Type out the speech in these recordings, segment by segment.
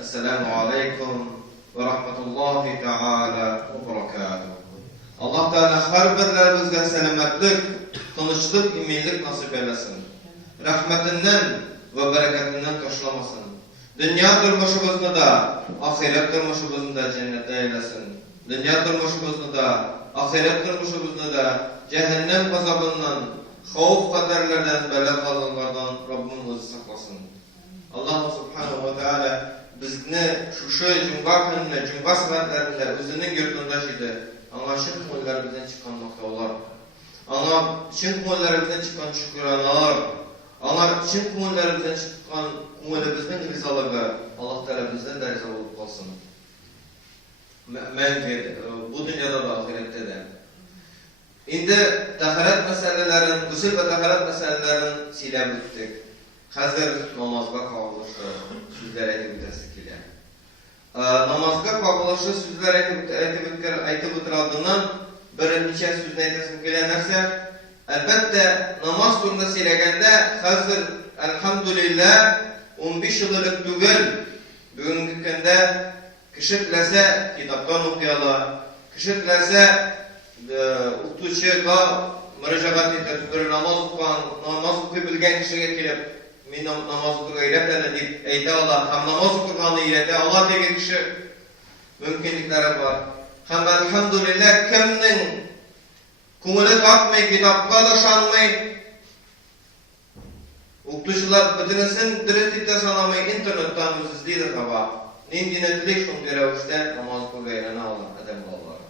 Esselamu Aleyküm ve Rahmetullahi Teala ve Berekatuhu. Allah Teala her birlerimizden selametlik, tanışlık, iminlik nasip eylesin. Rahmetinden ve bereketinden taşlamasın. Dünya durmuşumuzda da, ahiret durmuşumuzda da cennete eylesin. Dünya durmuşumuzda da, ahiret durmuşumuzda da cehennem gazabından, havf kaderlerden, bela kazanlardan Rabbim bizi saklasın. Allah Subhanahu ve Teala bizni şu cuma gününe, cuma saatlerinde özünün yurtunda şeydi. Ama şın konularımızdan çıkan noktalar. Ama şın konularımızdan çıkan şükranalar. Ama şın konularımızdan çıkan konularımızdan rizalığı. Allah Teala bizden de riza olup kalsın. Bu dünyada da ahirette de. Şimdi taharet meselelerin, gusül ve taharet meselelerin silahı bittik. Hazır namazga kavuştu, sözler aytib tasdikle. Namazga kavuştu, sözler aytib bitiradigan bir necha so'zni aytasim kelgan narsa. Albatta namoz turida söylaganda hazır alhamdulillah 15 yillik tugul bugungi kunda kishi tilasa kitobdan o'qiy olar, kishi tilasa o'qituvchiga murojaat etib bir namoz o'qiy bilgan kishiga kelib men namoz o'qishga öğretmeni deb ayta olar, ham namoz o'qigani öğrete olar degan kishi mumkinliklari bor. Ham alhamdulillah kimning ko'ngli topmay, kitobga da ishonmay, o'qituvchilar bitirinsin durust deb sanamay internetdan o'zi izlaydi tava. Nindi shunday ravishda namoz o'qishga aylana olar odam bolalar.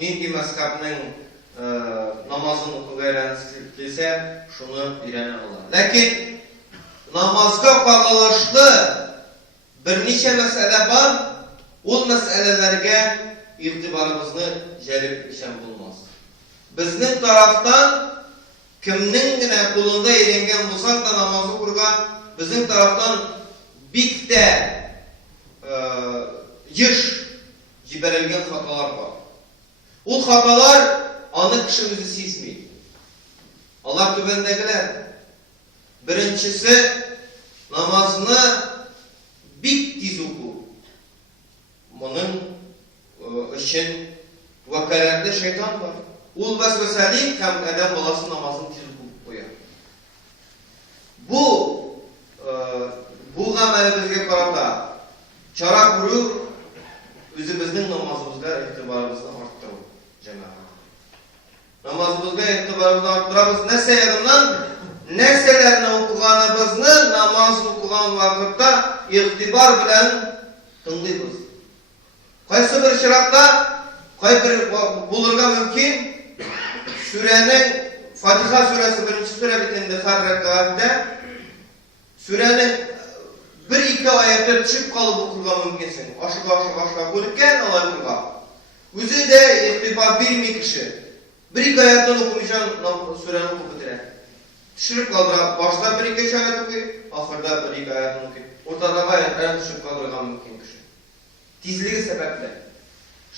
Nindi mazhabning namazını o'qishga aylanishga kelsa, shuni o'rgana olar. Lekin namozga bog'liqli bir necha masala bor. O meselelerge irtibarımızı jalb etişen bulmaz. Bizning taraftan kimning qo'lida erengan bo'lsak da namoz o'qirga bizning taraftan bitta yish jiberilgan xatolar bor. O xatolar aniq kishimizni sezmaydi. Allah tubandagilar birinchisi namozni bit tez o'qu. Bunun için vakalarında şeytan var. Ul vesveseli hem adam balası namazını tez okup koyar. Bu ameli bizge karata çara kurur, özümüzün namazımızda itibarımızı arttırır cemaat. Namazımızda itibarımızı arttırırız. Ne seyredinden? Neselerini okuganımızı namaz okugan vakitte itibar bilen tınlıyoruz. Qaysi bir şiratda, qaysi bir bulurga mümkün, sürenin, Fatiha suresi birinci süre bitindi har rakaatda, sürenin bir iki ayette çıkıp kalıp okurga mümkünsin. Aşığa ko'nikkan olay okurga. O'zi de iqtibor bilmay kishi. Bir iki ayetdan okumaysan surani o'qib bitiradi. Tushirib qoldirib, boshda bir iki oyat o'qiy, oxirida bir iki oyatni o'qiy. O'rtadagi oyatlarni tushirib qoldirgan mumkin kishi. Tizligi sebeple.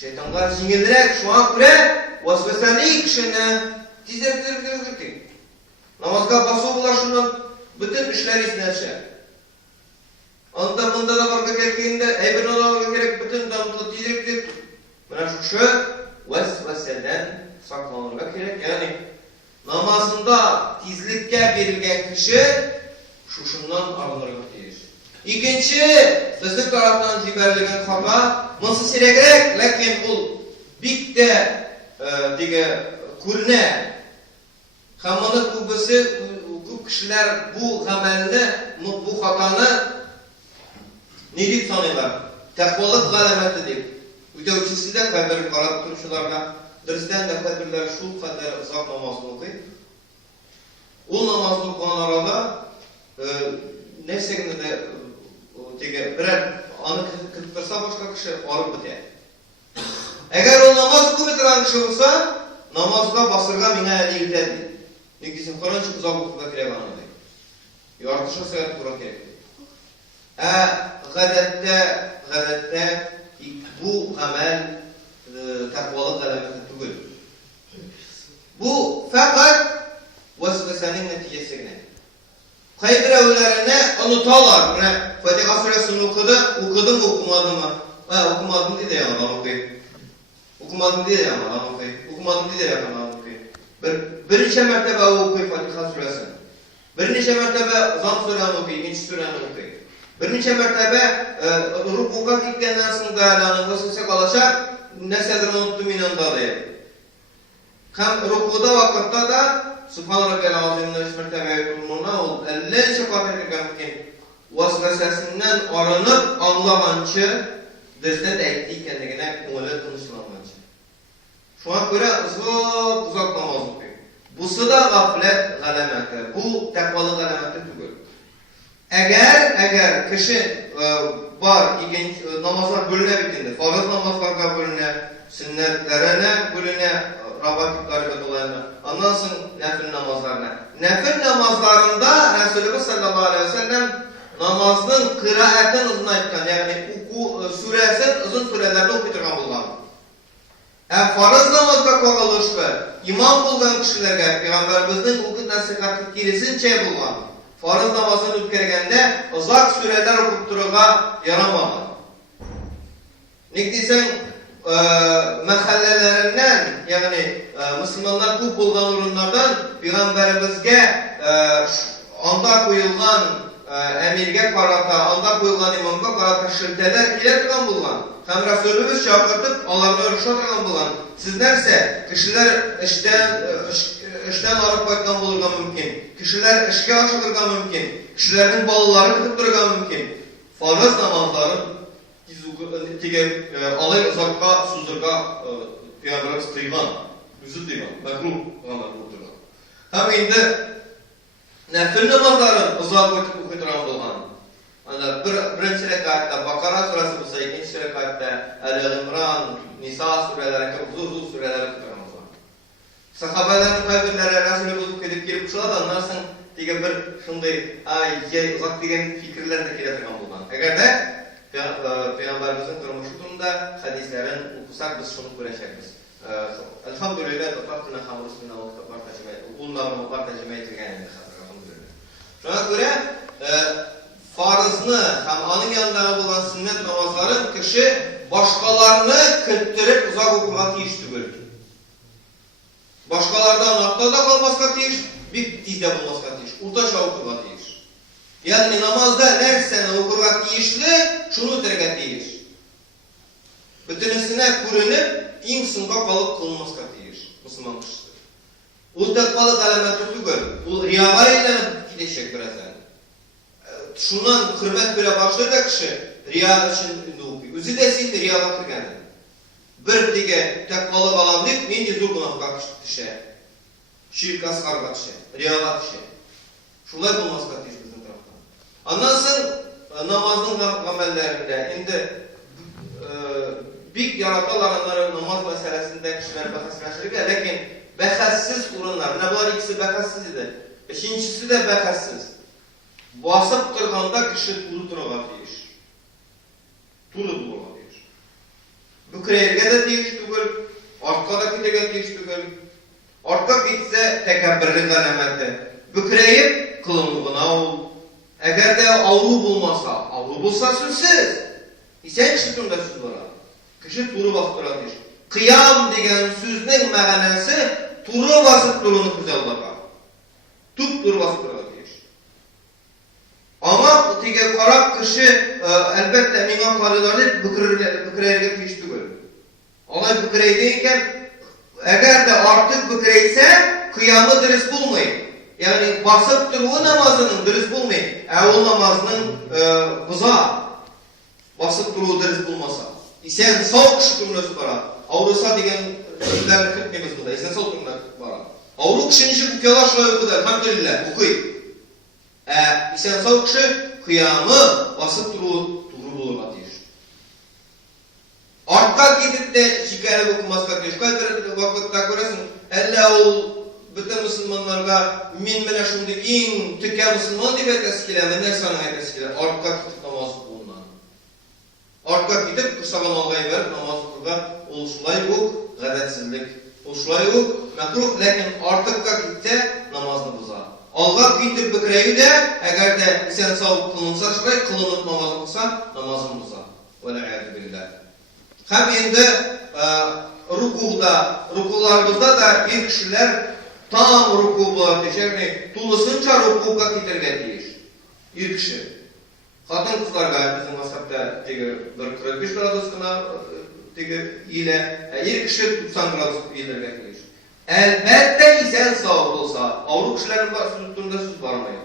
Şeytanlar jingildirek şu an göre vasveseli kişini tizdirdik. Namazga basu bulaşının bütün işleri izlerse. Anda bunda da barga kelgende, bir odaga gerek bütün damlı tizdirdik. Mana şu vasveseden saklanırga gerek. Yani namazında tizlikке verilgen kişi şundan arınırga gelir. İkinci, bizning tarafdan jiberilgan xato, bunisi siragrak, lekin bu bitta kulni hamma ko'p kishilar bu amalni, bu xatoni ne deb sanaylar? Taqvolik g'alamati deb. O'tuvchisida qadar qarab turishlarga, darsdan da qadrlar shu qadar uzoq namozni o'qiydi. O namozni o'qigan arada nefsini de birer anı kıtırsa başka kişi alıp biter. Eğer o namaz okup bitiren kişi olsa, namazda basırga mine eliyirler. Ne gitsin, karançık uzak okuda kirek anı deyip. Yartışa saat kura kirek deyip. Gadette bu amel takvalık alameti tugul. Bu fakat vesvesenin neticesi. Kaydır evlerine unutarlar. Fatiha suresini okudum mu okumadım mı? Okumadım diye yalan okuyayım. Okumadım diye yalan okuyayım. Okumadım diye yalan okuyayım. Birinci mertebe okuyayım Fatiha suresini. Birinci mertebe Zam sureni okuyayım, ikinci sureni okuyayım. Birinci mertebe rukuka gittiğinden sonra yalanı vasıfsa kalacak, nesedir unuttum inandalıyım. Hem rukuda vakitte da Subhan Rabbiyal Azim'in üç mertebe kuruluna ol, 50 şekat ettirgen mümkün. Vasvesesinden aranıp anlamançı, bizden de ettiği kendine kumulu kınışlanmançı. Şu an göre uzak namaz okuyor. Busu da gaflet galemeti, bu tekvalı galemeti tügül. Eğer kişi var, namazlar bölüne bittiğinde, farz namazlarga bölüne, sünnetlerine bölüne, rabatlıkları dolayına, ondan sonra nefil namazlarına. Nefil namazlarında Resulullah sallallahu aleyhi ve sellem namazın kıraaten uzun aytkan, yani suresin uzun surelerini okuturgan bulgan. Farz namazga koğalışkı, imam bulgan kişilerge, Peygamberimizin okut nasihatı kirisinçe bulgan. Farz namazını ötkürgende uzak süreler okutturuga yaramama. Nekdiysen, mahallelerinden, yani Müslümanlar көп bulgan urunlardan Peygamberimizge anda koyulgan emirge karata, anda koyulgan imamga karata şirteler kiletirgan bulgan. Hem Resulümüz çakırtıp alarını örüşatırgan bulgan. Sizlerse kişiler işten arıp koygan bulurgan mümkün. Kişiler işe aşılırgan mümkün. Kişilerin balaları kıtıp durgan mümkün. Farz namazların alay uzakka, suzurga Peygamberimiz tıygan, yüzü tıygan, mekruh durgan. Hem indi nefil namazların uzak okuyturan bulgan. Birinci rekatta Bakara suresi bulsa, ikinci rekatta El-İmran, Nisa sureleri, uzun sureleri okuyturan bulgan. Sahabelerin kabirleri Resulü bulup gidip gelip kuşalar da ondan sonra bir şunday uzak degen fikirler de keletirgan bulgan. Eğer de Peygamberimizin durmuşu durumda hadislerin okusak biz şunu görecekmiz. Elhamdülillah vaktine hamurusuna vakit bunlarını partajıma etilgeninde elhamdülillah. Şuna göre farzını hem anın yanında bulan sünnet namazların kişi başkalarını kırptırıp uzak okumak tiyiştügül. Başkalardan noktada kalmaska tiyiş, bir dizde bulmaska tiyiş, urtaşa okumak tiyiş. Yani namazda nersene okurga tiyişli, şunu terge tiyiş. Bütünüsüne kurunip, in sınıfa kalıp kılmaska tiyiş, Müslüman kişisi. O tekvalık elementi tügül, o riyagayla gidecek birazdan. Şundan hürmet bile başlar da kişi, riya için okuyor. Özü de siz de riyaga kırganı. Bir dige tekvalık alam deyip, men de zor günahga kişi. Şirk asgarga kişi, riyaga kişi. Şulay bulmaska tiyiş bizim taraftan. Ondan sonra namazın amellerinde, indi büyük yaratalarınların namaz meselesinde kişiler bahsedilir. Lakin bekassiz urunlar, ne var ikisi bekassiz idi. İkincisi de bekassiz. Basıp durganda kişi turu durga tiyiş. Turu durga tiyiş. Bükreyerge de tiyiş tugul, artka da gidege tiyiş tugul. Artka gitse tekebbirlik alameti. Bükreyip kılınlığına ol. Eğer de avru bulsa sözsüz. İsen kişi turda söz var. Kişi turu basıp durga tiyiş. Kıyam degen sözün mağanası turu basıp durunu güzel bakar. Turu basıp durga tiyiş. Ama tige karab kişi elbette mingan karılar deyip bükreyerge tiyiş tugul. Olay bükreyedeyken eğer de artık bükreyse kıyamı dürüst bulmayın. Yani basıp duruğu namazının dürüst bulmayın. O namazının buza basıp duruğu dürüst bulmasa. İsen sağ kişi cümlesi var. Avrusa degen sözlerini kırpmemiz burada. İsen sağ cümlesi var. Avru kişinin işi bu kela şulay okudu. Elhamdülillah okuy. İsen sağ kişi kıyamı basıp duruğu bulur atıyor. Artka gidip de şikayet okumaska diyor. Şikayet vakitte göresin. Elle ol bütün Müslümanlarga min mene şundu in tüke Müslüman diye eteskile, mene sana eteskile. Artka gidip namaz okuğundan. Artka gidip kırsagan olgayı verip namaz okuğundan oluşulay bu gadetsizlik. Oluşulay bu mekruh, lakin artka gitse namazını buzar. Alga gidip итеп бөкрәю дә, әгәр дә исән сау кылынса шулай, кылынып намаз укыса, намазын боза. Вәл-иязу билләх. Һәм инде рукуларыбызда да ир кешеләр там руку була тиеш, тулысынча рукуга китәргә тиеш. Ир кеше. Хатын кызларга безнең мазхабта теге 45 градус кына теге илә, ир кеше 90 градус иләргә тиеш. Әлбәттә исән сау булса, авыру кешеләрнең бар турында сүз бармый.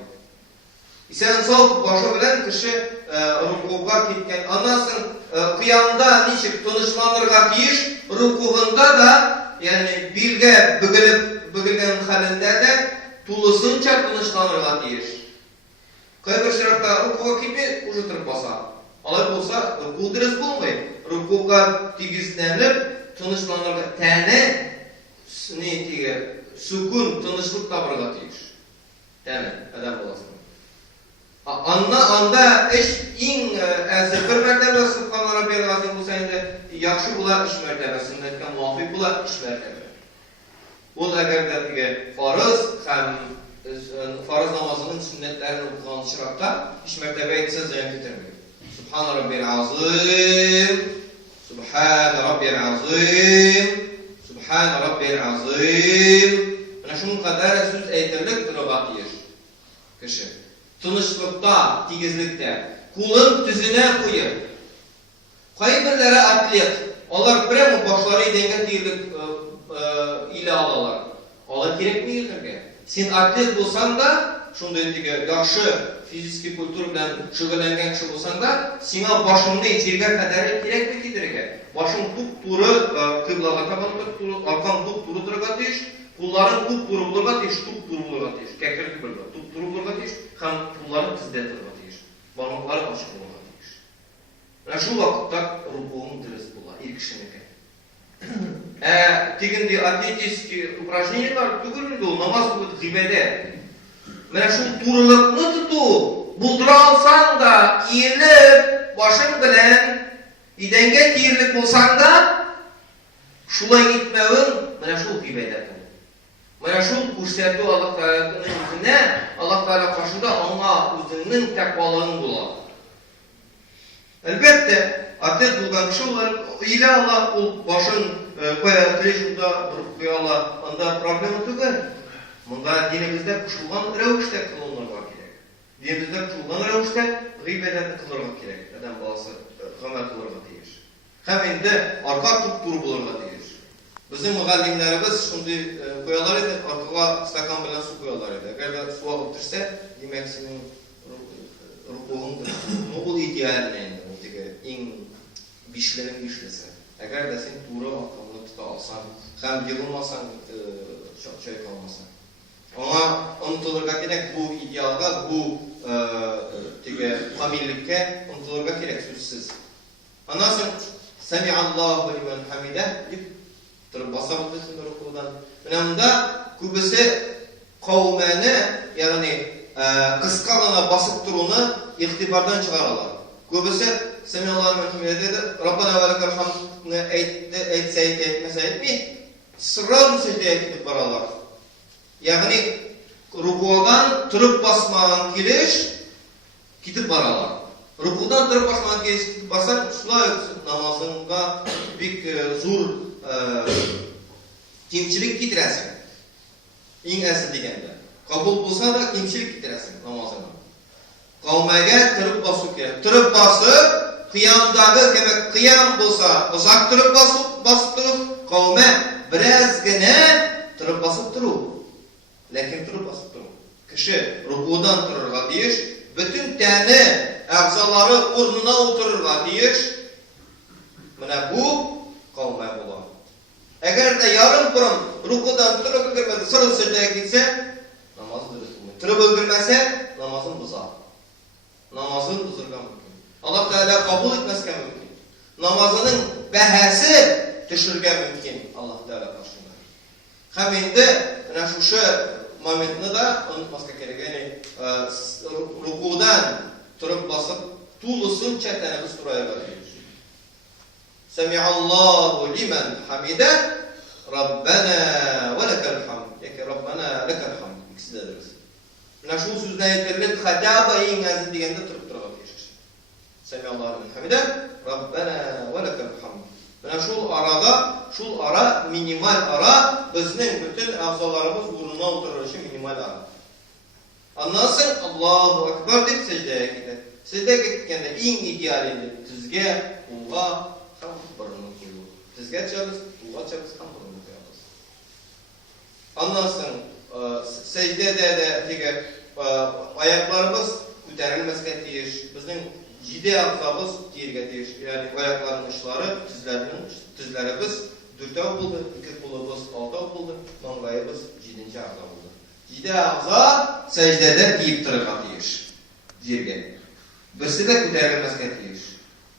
Исән сау башы белән кеше рукуга киткән. Анасын кыямда ничек тынычланырга тиеш, рукугында да, ягъни билгә бөгелгән хәлендә дә тулысынча тынычланырга тиеш. Кайбер шартта рукуга китми, уже торып баса. Алай булса, руку дөрес булмый. Рукуга тигезләнеп, тынычланырга тәне сүкун, тынычлык табырга тиеш. Тәне, адам буласын. Анда иң әзер бер мәртәбә Субхан Раббил Азим булса инде яхшы була 3 мәртәбә, сөннәткә муафик була 3 мәртәбә. Ул әгәр дә теге фарыз һәм фарыз намазының сөннәтләрен укыган чиратта 3 мәртәбә әйтсә зыян китермәй. Субхан Раббил Азим, Субхан Раббил Азим, Субхан Раббил Азим. Менә шуның кадәр сүз әйтерлек торырга тиеш кеше. Тынычлыкта, тигезлектә, кулын тезенә куеп. Кайберләре атлет, алар прямо башлары идәнгә тигезлек илә алалар. Алар кирәкми икәнгә. Син атлет булсаң да, шундый теге яхшы физик культура белән шөгыльләнгән кеше булсаң да, сиңа башыңны җиргә кадәр кирәкми кидерергә. Башың туп-туры кыблага табан туп-туры, аркаң туп-туры торырга тиеш, кулларың туп-туры булырга тиеш, туп-туры булырга тиеш. Кәкре кебек, туп-туры булырга тиеш, һәм кулларың тиздә торырга тиеш. Бармаклары ачык булырга тиеш. Менә шул вакытта рукуың дөрес була, ир кешенеке. Тегенди атлетический упражнениялар түгел инде ул, намаз бу гыйбадәт. Менә шул турылыкны тоту, булдыра алсаң да, киелеп, башың белән идәнгә тиерлек булсаң да, шулай итмәвең, менә шул гыйбадәт. Менә шул күрсәтү Аллаһ Тәгаләнең үзенә, Аллаһ Тәгалә каршында аңа үзенең тәкъвалыгын була. Әлбәттә, атлет булган кеше илә ала, ул башын кая телешүдә торып куя ала, анда проблема түгел. Монда динебездә кушылган рәвештә кылынырга кирәк. Динебездә кушылган рәвештә гыйбадәтне кылырга кирәк. Адам баласы гамәл кылырга тиеш. Һәм инде арка туп-туры булырга тиеш. Безнең мөгаллимнәребез шундый куялар иде, аркага стакан белән су куялар иде. Әгәр дә су агып төшсә, димәк синең рукуың ул идеаль инде, ул теге иң бишләрен бишлесе. Әгәр дә син туры арканы тота алсаң, һәм егылмасаң, чайкалмасаң. Аңа омтылырга кирәк, бу идеалга, бу теге камиллеккә омтылырга кирәк сүзсез. Анасын Сәми'аллаһу лиман хамидә дип торып басабыз без рукудан. Менә монда күбесе кавмәне, ягъни кыска гына басып торуны игътибардан чыгаралар. Күбесе Сәми'аллаһу лиман хамидә Раббана ва лакал хамдны әйтсә әйтмәсә әйтми, сразу сәҗдә итеп баралар. Ягъни рукудан торып басмаган килеш китеп баралар. Рукудан торып басмаган килеш китеп барсаң, шулай намазыңга бик зур кимчилик китерәсең. Иң әсел дигәндә. Кабул булса да кимчилик китерәсең намазыңа. Кавмәгә торып басу кирәк. Торып басып, кыямдагы кебек кыям булса, озак торып басып тору, кавмә бераз генә торып басып тору. Ләкин торып басып тору. Кеше рукудан торырга тиеш, бүтән тәне, әгъзалары урынына утырырга тиеш. Менә бу кавмә була. Әгәр дә ярым-кырым рукудан торып өлгермәсә, сырыл сәҗдәгә китсә, намаз дөрес булмый. Торып өлгермәсә, намазын боза. Намазын бозырга мөмкин. Аллаһ Тәгалә кабул итмәскә мөмкин. Намазының бәһәсе төшергә мөмкин Аллаһ Тәгалә каршында. Һәм инде менә шушы моментны да онытмаска кирәк. Ягъни рукудан торып басып, тулысынча тәнәффүс турайга тиеш. Сәми'аллаһу лиман хамидә Раббана ва лакал хамд. Яки Раббана лакал хамд. İkisi de deriz. Менә шул сүзне әйтерлек хәтәба иң әзер дигәндә торып торган тиеш. Сәми Аллаһу лиман хәмидә, Раббана ва лакал хамд. Менә шул ара минималь ара безнең бөтен әгъзаларыбыз урынына утырыр өчен минималь ара. Аннан соң Аллаһу акбар дип сәҗдәгә китә. Сәҗдәгә киткәндә иң идеаль инде тезгә, кулга һәм борынны кую. Тезгә чабыз, кулга чабыз һәм борынны куябыз. Аннан соң сәҗдәдә дә теге аякларыбыз күтәрелмәскә тиеш. Безнең җиде әгъзабыз тиергә тиеш. Ягъни аякларның очлары, тезләребез 4 булды, 2 кулыбыз 6 булды, маңгайыбыз 7нче әгъза булды. 7 әгъза сәҗдәдә тиеп торырга тиеш. Җиргә. Берсе дә күтәрелмәскә тиеш.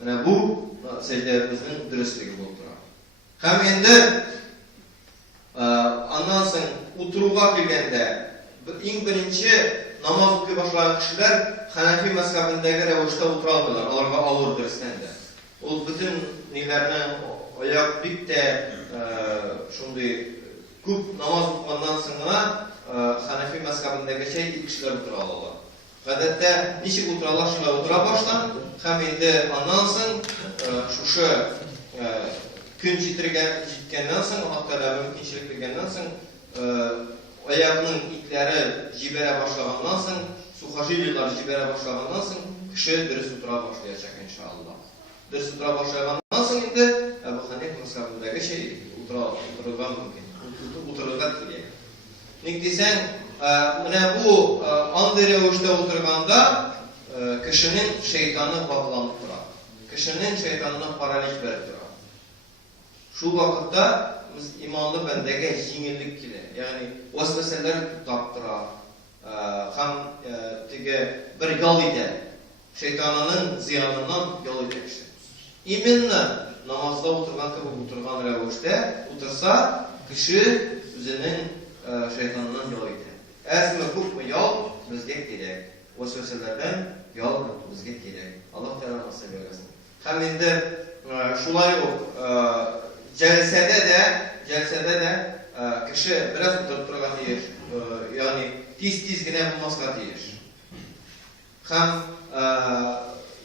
Менә бу сәҗдәбезнең дөрестлеге булып тора. Һәм инде аннан соң утыруга килгәндә иң беренче намаз укый башлаган кешеләр Ханафи мәзһәбендәге рәвештә утыра алмыйлар, аларга авыр дөрестән дә. Ул бөтен ниләрне аяк бик тә шундый күп намаз укыганнан соң гына Ханафи мәзһәбендәгечә кешеләр утыра алалар. Гадәттә ничек утыралар, шулай утыра башлар, һәм инде аннан соң шушы көн җиткәннән соң, хәтта мөмкинчелек биргәннән соң аякның итләре җибәрә башлаганнан соң, сухожилийлар җибәрә башлаганнан соң, кеше дөрес утыра башлаячак иншаллах. Дөрес утыра башлаганнан соң инде Әбу Ханифа мәзһәбендәгечә утырырга мөмкин. Утырырга кирәк. Ник дисәң, менә бу андый рәвештә утырганда кешенең шәйтаны багланып тора. Кешенең шәйтанына паралич бәреп тора. Шул вакытта иманлы бәндәгә җиңеллек килә. Ягъни васвасәләр таптыра. Һәм теге бер ял итә. Шәйтанның зыяныннан ял итә кеше. Именно намазда утырган кебек утырган рәвештә утырса, кеше үзенең шәйтаннан ял итә. Әзме күпме ял безгә кирәк. Васвасәләрдән ял безгә кирәк. Аллаһ Тәгалә насыйп итсен. Һәм инде шулай ук Җәлсәдә дә кеше бераз утырып торырга тиеш. Ягъни тиз генә булмаска тиеш. Һәм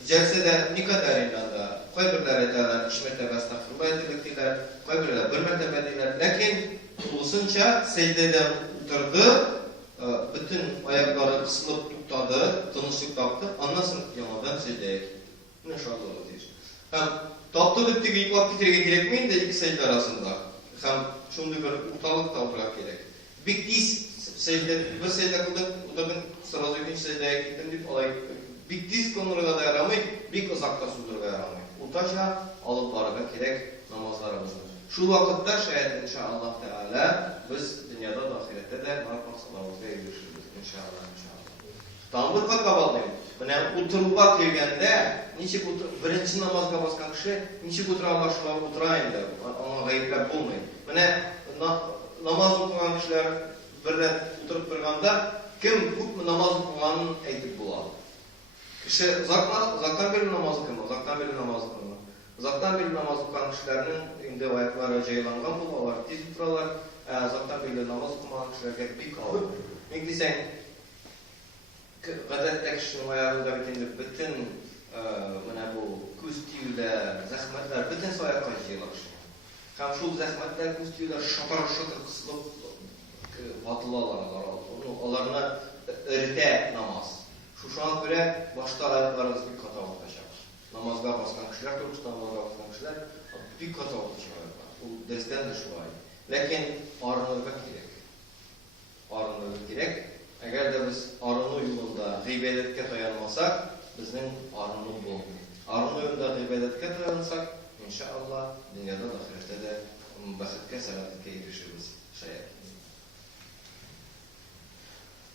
җәлсәдә никадәр инде кайберләр әйтәләр, 3 мәртәбә астагфирулла әйтерлек диләр, кайберләр 1 мәртәбә диләр. Ләкин булсынча сәҗдәдән утырды, бөтен аяклары кысылып туктады, тынычлык тапты, аннан соң яңадан сәҗдәгә китте. Менә шулай тиеш. Һәм Tatlı bittiği iklap bitirge gerekmi indi iki secde arasında. Hem şunday bir ortalıkta oturak gerek. Bittiz secde, bir secde kıldık, otadan sırası ikinci secdeye gittim deyip olay. Bittiz konularına da yaramayı, bir uzakta sudurga yaramayı. Utaşa alıp barıga gerek namazlarımızda. Şu vakitte şayet inşallah Teala biz dünyada da ahirette de maqsadlarımızga erişiriz inşallah. Tam bir kat kabaldayım. Менә утыруга килгәндә, ничек беренче намазга баскан кеше, ничек утыра башлап утыра инде, аңа гаепләп булмый. Менә намаз укыган кешеләр бер рәт утырып торганда, кем күп намаз укыганын әйтеп була. Кеше озактан бери намаз укыган, озактан бери намаз укыган кешеләрнең инде аяклары җайланган була, алар тиз утыралар, озактан бери намаз укымаган кешеләргә бик авыр. Ник дисәң, гадәттә кешенең аягында бөтен менә бу күз тиюләр, зәхмәтләр бөтен аякка җыела кеше. Һәм шул зәхмәтләр, күз тиюләр шатыр кысылып ватылалар. Аларны өртә намаз. Шушаңа күрә башта аякларыбыз бик ката булачак. Намазга баскан кешеләр, турыштан намазга баскан кешеләр бик ката булачак. Ул дәрестән дә шулай. Ләкин арынырга кирәк. Әгәр дә без арыну юлында гыйбадәткә таянмасак, безнең арыну булмый. Арыну юлында гыйбадәткә таянсак, иншаллах, дөньяда да ахирәттә дә бәхеткә, сәгадәткә ирешербез. Шаят.